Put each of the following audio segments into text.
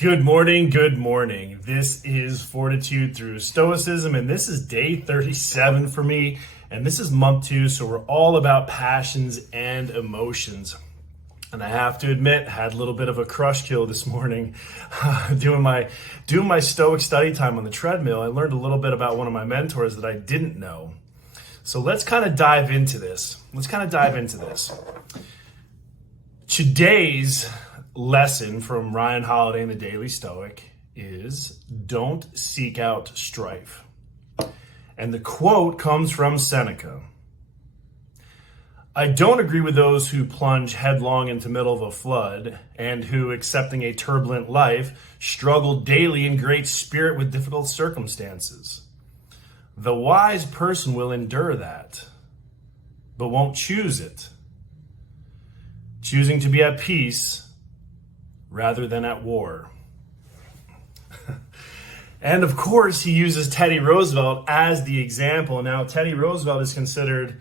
Good morning, good morning. This is Fortitude through Stoicism, and this is day 37 for me, and this is month 2, so we're all about passions and emotions. And I have to admit, I had a little bit of a crush kill this morning doing my Stoic study time on the treadmill. I learned a little bit about one of my mentors that I didn't know. So let's kind of dive into this. Today's lesson from Ryan Holiday in the Daily Stoic is don't seek out strife. And the quote comes from Seneca. I don't agree with those who plunge headlong into the middle of a flood and who, accepting a turbulent life, struggle daily in great spirit with difficult circumstances. The wise person will endure that, but won't choose it, choosing to be at peace rather than at war. And of course, he uses Teddy Roosevelt as the example. Now, Teddy Roosevelt is considered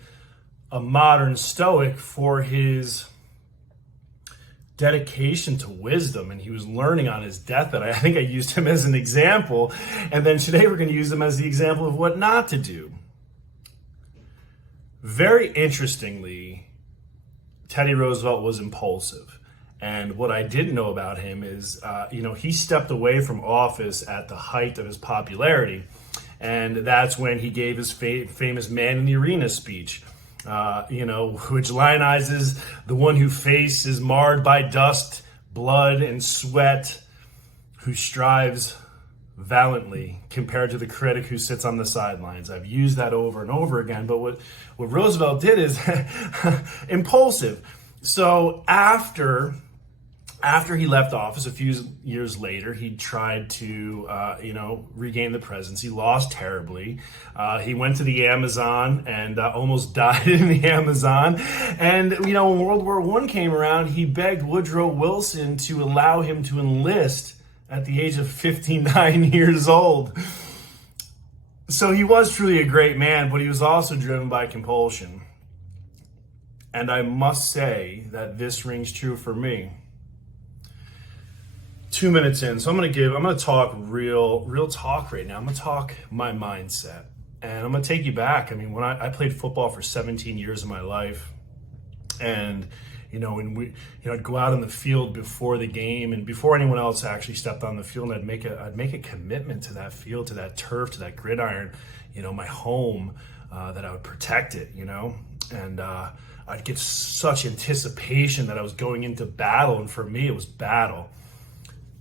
a modern Stoic for his dedication to wisdom, and he was learning on his deathbed. I think I used him as an example, and then today we're going to use him as the example of what not to do. Very interestingly, Teddy Roosevelt was impulsive. And what I didn't know about him is, he stepped away from office at the height of his popularity. And that's when he gave his famous Man in the Arena speech, which lionizes the one whose face is marred by dust, blood, and sweat, who strives valiantly compared to the critic who sits on the sidelines. I've used that over and over again. But what Roosevelt did is impulsive. So after he left office a few years later, he tried to, regain the presidency, lost terribly. He went to the Amazon and almost died in the Amazon. And, when World War I came around, he begged Woodrow Wilson to allow him to enlist at the age of 59 years old. So he was truly a great man, but he was also driven by compulsion. And I must say that this rings true for me. 2 minutes in, so I'm going to talk real talk right now. I'm going to talk my mindset, and I'm going to take you back. I mean, when I played football for 17 years of my life, and when I'd go out on the field before the game and before anyone else actually stepped on the field, and I'd make a commitment to that field, to that turf, to that gridiron, my home, that I would protect it, and I'd get such anticipation that I was going into battle, and for me, it was battle.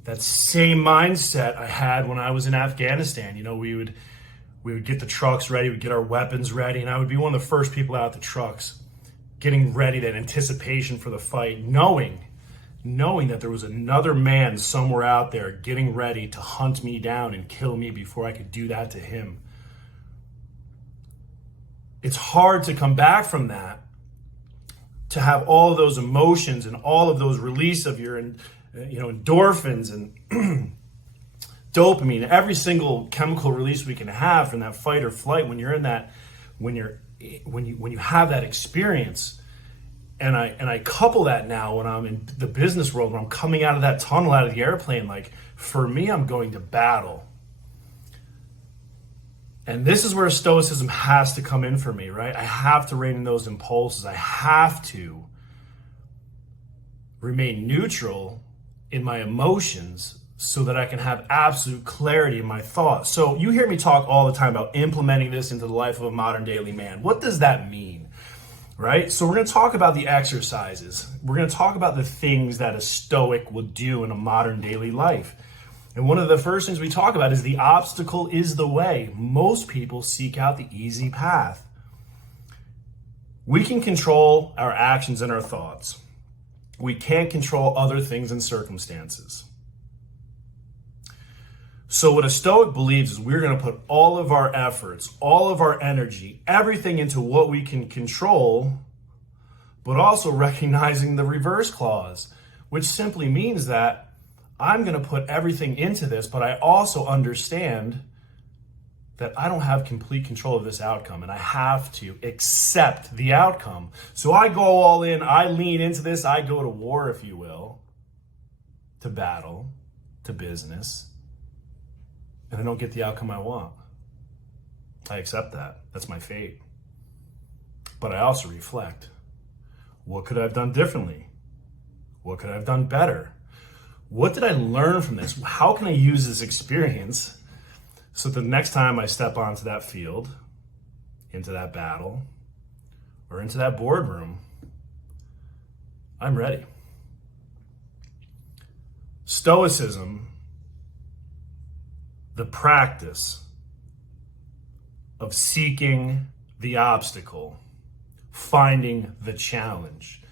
That same mindset I had when I was in Afghanistan. We would get the trucks ready, we'd get our weapons ready, and I would be one of the first people out the trucks, getting ready, that anticipation for the fight, knowing that there was another man somewhere out there getting ready to hunt me down and kill me before I could do that to him. It's hard to come back from that, to have all of those emotions and all of those release of your endorphins and dopamine, every single chemical release we can have from that fight or flight when you have that experience. And I couple that now when I'm in the business world, when I'm coming out of that tunnel, out of the airplane, like for me, I'm going to battle. And this is where Stoicism has to come in for me, right? I have to rein in those impulses. I have to remain neutral in my emotions so that I can have absolute clarity in my thoughts. So you hear me talk all the time about implementing this into the life of a modern daily man. What does that mean, right? So we're going to talk about the exercises. We're going to talk about the things that a Stoic will do in a modern daily life. And one of the first things we talk about is the obstacle is the way. Most people seek out the easy path. We can control our actions and our thoughts. We can't control other things and circumstances. So what a Stoic believes is we're going to put all of our efforts, all of our energy, everything into what we can control, but also recognizing the reverse clause, which simply means that I'm going to put everything into this, but I also understand that I don't have complete control of this outcome, and I have to accept the outcome. So I go all in, I lean into this, I go to war, if you will, to battle, to business and I don't get the outcome I want. I accept that. That's my fate. But I also reflect. What could I have done differently? What could I have done better? What did I learn from this? How can I use this experience so the next time I step onto that field, into that battle, or into that boardroom, I'm ready. Stoicism, the practice of seeking the obstacle, finding the challenge,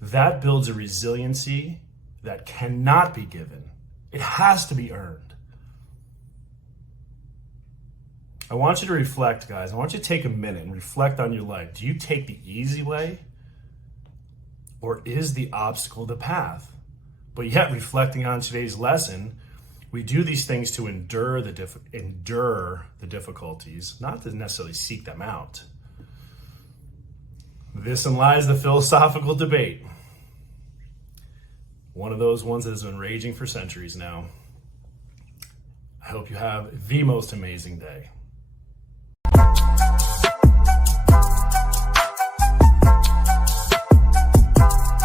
that builds a resiliency that cannot be given. It has to be earned. I want you to reflect, guys. I want you to take a minute and reflect on your life. Do you take the easy way? Or is the obstacle the path? But yet, reflecting on today's lesson, we do these things to endure the difficulties, not to necessarily seek them out. This lies the philosophical debate. One of those ones that has been raging for centuries now. I hope you have the most amazing day.